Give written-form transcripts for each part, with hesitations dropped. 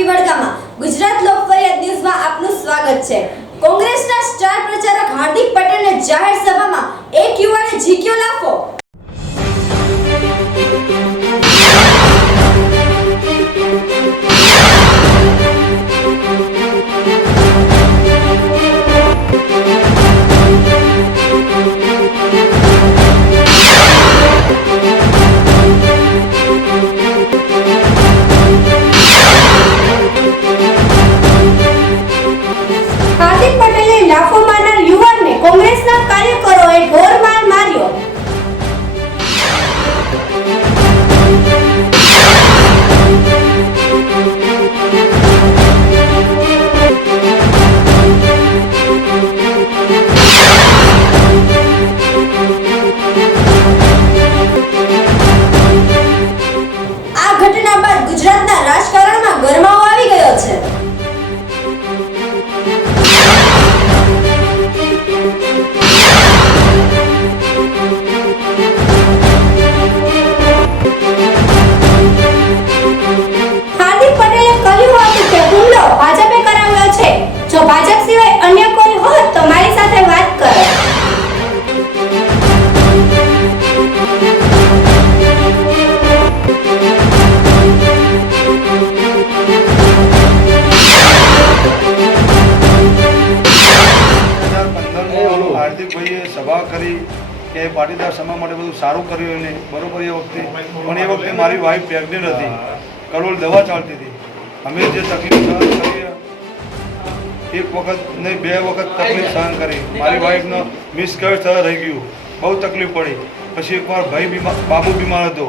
માંડવી વડગામમાં ગુજરાત લોક ફરિયાદ ન્યૂઝમાં આપનું સ્વાગત છે। કોંગ્રેસના સ્ટાર પ્રચારક હાર્દિક પટેલને જાહેર સભામાં એક યુવાને ઝીક્યો લાફો। હાર્દિક પટેલે લાફો મારનાર યુવાનને કોંગ્રેસના કાર્યકરોએ ઢોરમાર માર્યો। આ ઘટના બાદ ગુજરાતના રાજકારણમાં ગરમાવો આવી ગયો છે। હાર્દિક પટેલે કહ્યું હતું કે હુમલો ભાજપે કરાવ્યો છે। જો ભાજપ સિવાય અન્ય કોઈ હોત તો મારી સાથે વાત કરો। હાર્દિકભાઈએ સભા કરી કે પાટીદાર સમાજ માટે બધું સારું કર્યું એને બરોબર એ વખતે પણ એ વખતે મારી વાઈફ પ્રેગ્નેન્ટ હતી, કરોડ દવા ચાલતી હતી। અમે જે તકલીફ સહન કરી એક વખત નહીં બે વખત તકલીફ સહન કરી, મારી વાઈફનો મિસકેરેજ થવા રહી ગયું, બહુ તકલીફ પડી। પછી એકવાર ભાઈ બીમાર, બાબુ બીમાર હતો,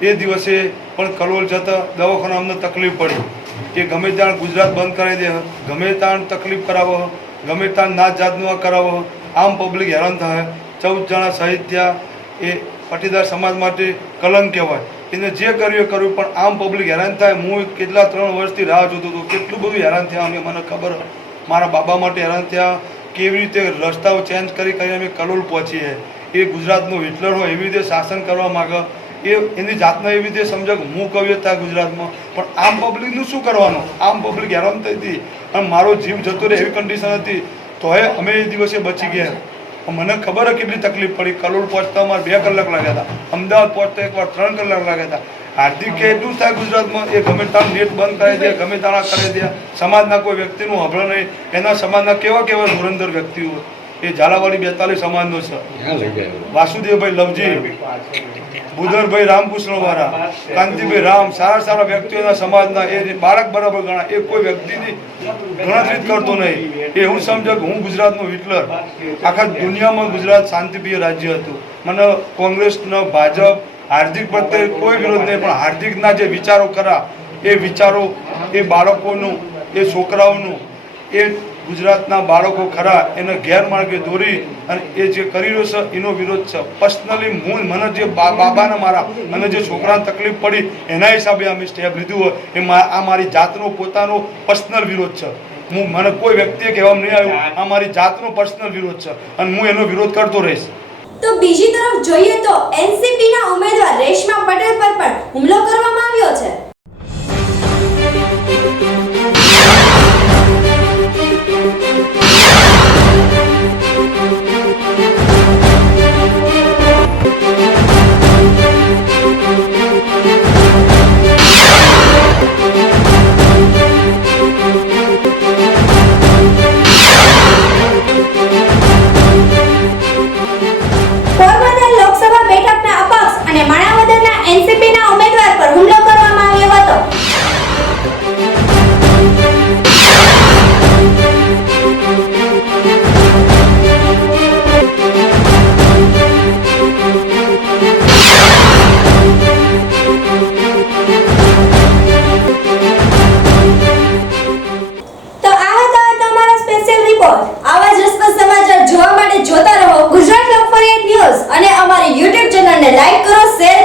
એ દિવસે પણ કલોલ જતા દવાખાના અમને તકલીફ પડી કે ગમે ત્યાં ગુજરાત બંધ કરાવી દે, ગમે ત્યાં તકલીફ કરાવો, ગમે ત્યાં નાત જાતનું કરાવો, આમ પબ્લિક હેરાન થાય। 14 જણા શહીદ થયા, એ પાટીદાર સમાજ માટે કલંક કહેવાય। એને જે કર્યું પણ આમ પબ્લિક હેરાન થાય। હું કેટલા 3 વર્ષથી રાહ જોતો હતો, કેટલું બધું હેરાન થયા અમે, મને ખબર, મારા બાબા માટે હેરાન થયા, કેવી રીતે રસ્તાઓ ચેન્જ કરી અમે કલોલ પહોંચીએ। એ ગુજરાતનો હિટલર હોય એવી રીતે શાસન કરવા માગે, એ એની જાતને એવી રીતે સમજો કે હું કવિએ ત્યાં ગુજરાતમાં, પણ આમ પબ્લિકનું શું કરવાનું? આમ પબ્લિક હેરાન થઈ હતી અને મારો જીવ જતો રહે એવી કન્ડિશન હતી, તોય અમે એ દિવસે બચી ગયા। મને ખબર છે કેટલી તકલીફ પડી। કલોલ પહોંચતા અમારે 2 કલાક લાગ્યા હતા, અમદાવાદ પહોંચતા એકવાર 3 કલાક લાગ્યા હતા। હાર્દિક કે એટલું થાય ગુજરાતમાં, એ ગમે ત્યાં નેટ બંધ કરાવી દે, ગમે ત્યાં કરી દે, સમાજના કોઈ વ્યક્તિનું હબળો નહીં। એના સમાજના કેવા કેવા ધુરંધર વ્યક્તિઓ, એ ઝાલાવાડી 42 સમાજનો છે, વાસુદેવભાઈ લવજી, બુધરભાઈ રામકૃષ્ણવાળા, કાંતિભાઈ રામ, સારા સારા વ્યક્તિઓના સમાજના, એ બાળક બરાબર ગણા, એ કોઈ વ્યક્તિની ગણતરી જ કરતો નહીં। એ હું સમજો કે હું ગુજરાતનો હિટલર, આખા દુનિયામાં ગુજરાત શાંતિપ્રિય રાજ્ય હતું। મને કોંગ્રેસનો, ભાજપ, હાર્દિક પ્રત્યે કોઈ વિરોધ નહીં, પણ હાર્દિકના જે વિચારો ખરા, એ વિચારો એ બાળકોનું, એ છોકરાઓનું, એ ગુજરાતના બાળકો ખરા એને ગેરમાર્ગે દોરી અને એ જે કરી રહ્યો છે એનો વિરોધ છે। પર્સનલી મને જે બાબાને મારા અને જે છોકરાને તકલીફ પડી એના હિસાબે અમે સ્ટેપ લીધું હોય, એ આ મારી જાતનો પોતાનો પર્સનલ વિરોધ છે। મને કોઈ વ્યક્તિએ કહેવામાં નહીં આવ્યું, આ મારી જાતનો પર્સનલ વિરોધ છે અને હું એનો વિરોધ કરતો રહીશ। તો બીજી તરફ જોઈએ તો એનસીપીના ઉમેદવાર રેશમા પટેલ પર પણ હુમલો કરવામાં આવ્યો છે। પોરબંદર લોકસભા બેઠકના અપક્ષ અને માણાવદરના એનસીપીના ઉમેદવાર પર હુમલો કરવામાં આવ્યો હતો। તો આ હતો તમારો સ્પેશિયલ રિપોર્ટ। આવા જ રસપ્રદ સમાચાર જોવા માટે જોતા રહો ગુજરાત લોક ફરિયાદ ન્યૂઝ અને અમારી YouTube ચેનલને લાઈક કરો, શેર